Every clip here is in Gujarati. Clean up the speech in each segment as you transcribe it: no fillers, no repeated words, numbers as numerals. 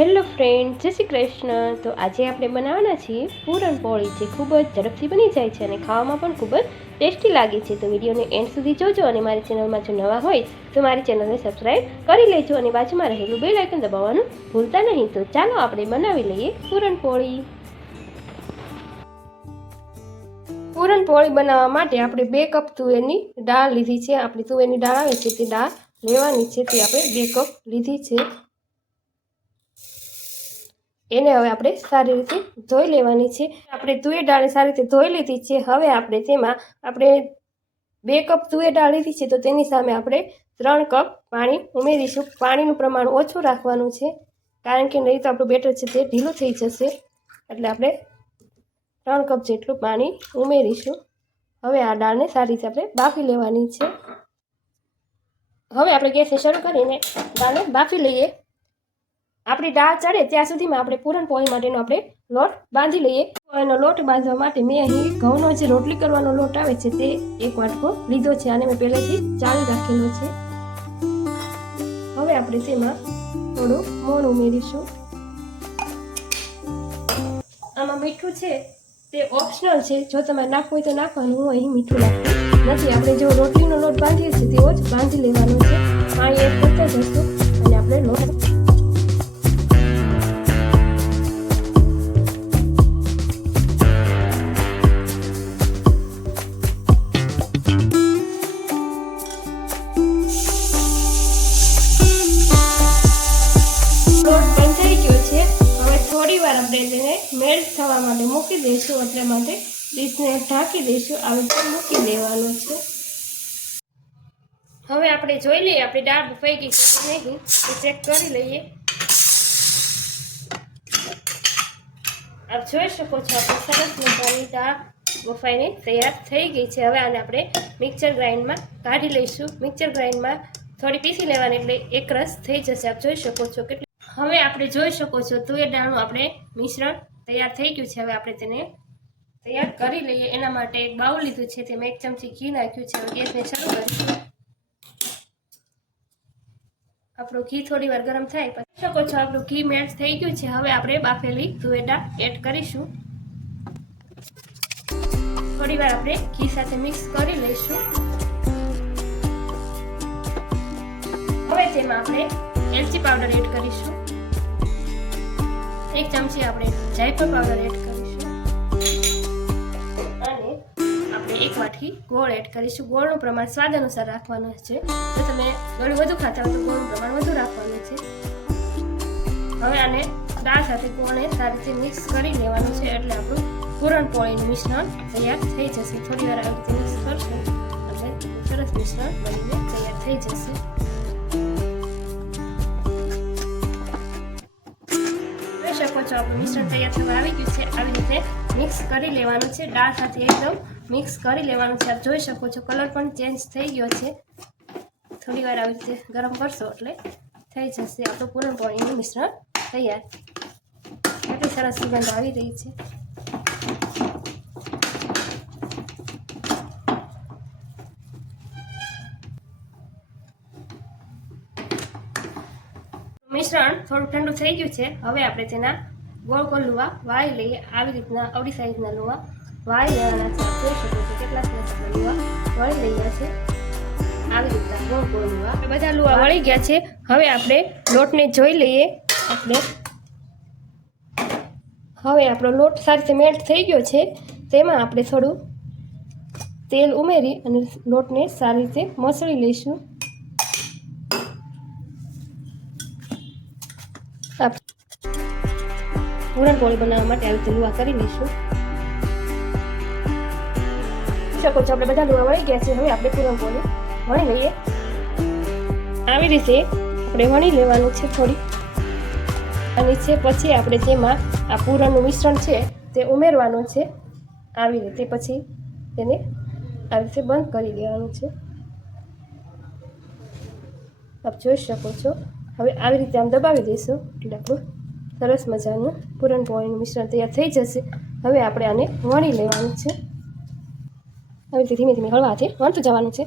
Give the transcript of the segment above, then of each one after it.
હેલો ફ્રેન્ડ, જય શ્રી કૃષ્ણ। તો આજે આપણે બનાવવાના છીએ પૂરણપોળી, જે ખૂબ જ ઝડપથી બની જાય છે અને ખાવામાં પણ ખૂબ જ ટેસ્ટી લાગે છે। તો વિડીયોને એન્ડ સુધી જોજો અને મારી ચેનલમાં જો નવા હોય તો મારી ચેનલને સબસ્ક્રાઈબ કરી લેજો અને બાજુમાં રહેલું બેલ આઇકન દબાવવાનું ભૂલતા નહીં। તો ચાલો આપણે બનાવી લઈએ પૂરણપોળી। પૂરણપોળી બનાવવા માટે આપણે 2 કપ તુવેરની દાળ લીધી છે। આપણી તુવેરની દાળ આવે છે તે દાળ લેવાની છે, તે આપણે 2 કપ લીધી છે। એને હવે આપણે સારી રીતે ધોઈ લેવાની છે। આપણે તુવેર દાળને સારી રીતે ધોઈ લીધી છે। હવે આપણે તેમાં 2 કપ તુવેર દાળ લીધી છે, તો તેની સામે આપણે 3 કપ પાણી ઉમેરીશું। પાણીનું પ્રમાણ ઓછું રાખવાનું છે, કારણ કે નહીં તો આપણું બેટર છે તે ઢીલું થઈ જશે, એટલે આપણે 3 કપ જેટલું પાણી ઉમેરીશું। હવે આ દાળને સારી રીતે આપણે બાફી લેવાની છે। હવે આપણે ગેસને શરૂ કરીને દાળને બાફી લઈએ। આપણી દાળ ચડે ત્યાં સુધીમાં આપણે પૂરણપોળી માટેનો આપણે લોટ બાંધી લઈએ। એનો લોટ બાંધવા માટે મેં અહીં ઘઉંનો જે રોટલી કરવાનો લોટ આવે છે તે 1 વાટકો લીધો છે, અને મેં પહેલેથી ચાળી રાખેલો છે। હવે આપણે તેમાં થોડું મોણ ઉમેરીશું। આમાં મીઠું છે તે ઓપ્શનલ છે, જો તમારે નાખવું હોય તો નાખવાનું, હું અહીં મીઠું નાખતી નથી। આપણે જો રોટલીનો લોટ બાંધીએ છીએ તેવો જ બાંધી લેવાનો છે। પાણી એડ કરતા જશું અને આપણે લોટ આપણે તેને મેલ્ટ થવા માટે મૂકી દઈશું, એટલે માટે ડીશને ઢાંકી દઈશું। આવી રીતે મૂકી દેવાનું છે। હવે આપણે જોઈ લઈએ આપણી દાળ બફાઈ ગઈ છે કે નહીં, તો ચેક કરી લઈએ। આપ જોઈ શકો છો આપણે સરસ મજાની દાળ બફાઈને તૈયાર થઈ ગઈ છે। હવે આને આપણે મિક્સર ગ્રાઇન્ડમાં કાઢી લઈશું। મિક્સર ગ્રાઇન્ડમાં થોડી પીસી લેવાની, એટલે એક રસ થઈ જશે। આપ જોઈ શકો છો કેટલી। હવે આપણે જોઈ શકો છો તુવેર દાળનું આપણે મિશ્રણ તૈયાર થઈ ગયું છે। હવે આપણે તેને તૈયાર કરી લઈએ। એના માટે એક બાઉલ લીધું છે, તેમાં 1 ચમચી ઘી નાખ્યું છે। હવે ગેસને શરૂ કરીશું। આપણું ઘી થોડી વાર ગરમ થાય પછી શકો છો આપણું ઘી મેલ્ટ થઈ ગયું છે। હવે આપણે બાફેલી તુવેર દાળ એડ કરીશું। થોડી વાર આપણે ઘી સાથે મિક્સ કરી લઈશું। હવે તેમાં આપણે એલચી પાવડર એડ કરીશું। 1 ચમચી આપણે જાયફળ પાવડર એડ કરીશું, અને આપણે 1 વાટકી ગોળ એડ કરીશું। ગોળનું પ્રમાણ સ્વાદ અનુસાર રાખવાનું છે, જો તમે ગળ્યું વધુ ખાતા હોય તો ગોળનું પ્રમાણ વધુ રાખવાનું છે। હવે આને દાળ સાથે ગોળને સારી રીતે મિક્સ કરી લેવાનું છે, એટલે આપણું પૂરણપોળીનું મિશ્રણ તૈયાર થઈ જશે। થોડી વાર આવી રીતે મિક્સ કરશું એટલે સરસ મિશ્રણ બનીને તૈયાર થઈ જશે। શકો છો આપણું મિશ્રણ તૈયાર થવા આવી ગયું છે। આવી રીતે મિક્સ કરી લેવાનું છે, દાળ સાથે એકદમ મિક્સ કરી લેવાનું છે। આપ જોઈ શકો છો કલર પણ ચેન્જ થઈ ગયો છે। થોડી વાર આવી રીતે ગરમ કરશો એટલે થઈ જશે આપણું પૂરણપોળીનું મિશ્રણ તૈયાર। કેટલી સરસ સુગંધ આવી રહી છે। મિશ્રણ થોડું ઠંડુ થઈ ગયું છે। હવે આપણે તેના ગોળ ગોળ લુવા વાળી લઈએ। આવી રીતના અવળી સાઈઝના લુવા વાળી લેવાના છે। જોઈ શકો છો કેટલા સરસ લુવા વળી લઈએ છે। આવી રીતના ગોળ ગોળ લુવા બધા લુવા વળી ગયા છે। હવે આપણે લોટને જોઈ લઈએ। હવે આપણો લોટ સારી રીતે મેલ્ટ થઈ ગયો છે। તેમાં આપણે થોડું તેલ ઉમેરી અને લોટને સારી રીતે મસળી લઈશું। પૂરણપોળી બનાવવા માટે આવી રીતે લુવા કરી લઈશું। શકો છો આપણે બધા લુવા વળી ગયા છે। હવે આપણે પૂરણપોળી વણી લઈએ। આવી રીતે આપણે વણી લેવાનું છે થોડી, અને છે પછી આપણે તેમાં આ પૂરણનું મિશ્રણ છે તે ઉમેરવાનું છે। આવી રીતે પછી તેને આવી રીતે બંધ કરી દેવાનું છે। આપ જોઈ શકો છો। હવે આવી રીતે આમ દબાવી દઈશું એટલે આપણું સરસ મજાનું પૂરણપોળીનું મિશ્રણ તૈયાર થઈ જશે। હવે આપણે આને વણી લેવાનું છે। આવી રીતે ધીમે ધીમે હળવા હાથે વણતું જવાનું છે।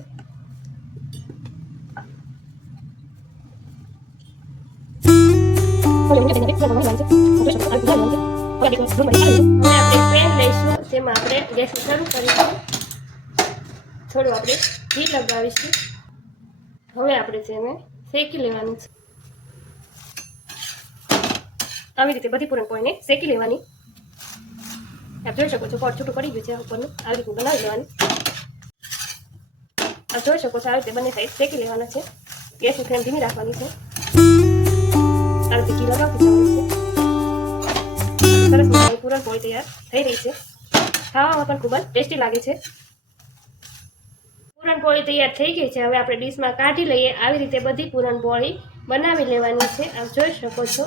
પેન લઈશું, તેમાં આપણે ગેસ શરૂ કરીશું, થોડું આપણે ઘી લગાવીશું. હવે આપણે તેને શેકી લેવાનું છે. આવી રીતે બધી પૂરણપોળીને શેકી લેવાની. આપ જોઈ શકો છો પડ છૂટું પડી ગયું છે ઉપરનું. આવી રીતે બનાવી લેવાની. આપ જોઈ શકો છો આવી રીતે બંને સાઈડ શેકી લેવાના છે. ગેસની ફ્લેમ ધીમી રાખવાની છે. આવી રીતે ઘી લગાવતું જવાનું છે. સરસ મજાની પૂરણપોળી તૈયાર થઈ રહી છે. ખાવામાં પણ ખૂબ જ ટેસ્ટી લાગે છે. પૂરણપોળી તૈયાર થઈ ગઈ છે. હવે આપણે ડીશમાં કાઢી લઈએ. આવી રીતે બધી પૂરણપોળી બનાવી લેવાની છે. આપ જોઈ શકો છો.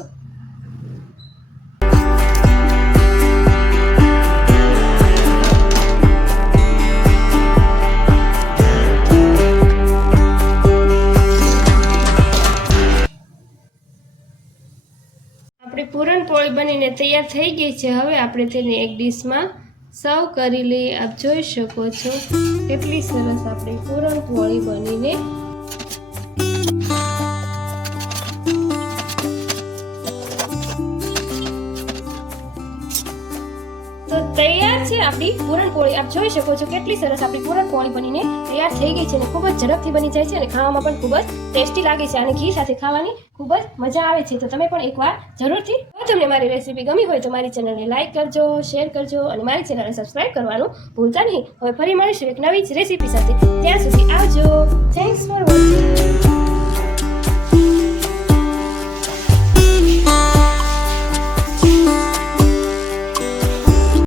આપણી પૂરણપોળી બનીને તૈયાર થઈ ગઈ છે. હવે આપણે તેને એક ડીશમાં સર્વ કરી લઈએ. આપ જોઈ શકો છો કેટલી સરસ આપણી પૂરણપોળી બનીને તો તૈયાર છે. આપણી પૂરણપોળી આપ જોઈ શકો છો કેટલી સરસ આપણી પૂરણપોળી બનીને તૈયાર થઈ ગઈ છે અને ખૂબ જ ઝડપથી બની જાય છે અને ખાવામાં પણ ખૂબ જ ટેસ્ટી લાગે છે અને ઘી સાથે ખાવાની ખૂબ જ મજા આવે છે. તો તમે પણ એકવાર જરૂરથી જો તમને મારી રેસીપી ગમી હોય તો મારી ચેનલને લાઈક કરજો, શેર કરજો અને મારી ચેનલને સબસ્ક્રાઇબ કરવાનું ભૂલતા નહીં. હવે ફરી મળીશું એક નવી જ રેસીપી સાથે. ત્યાં સુધી આવજો. Thanks for watching.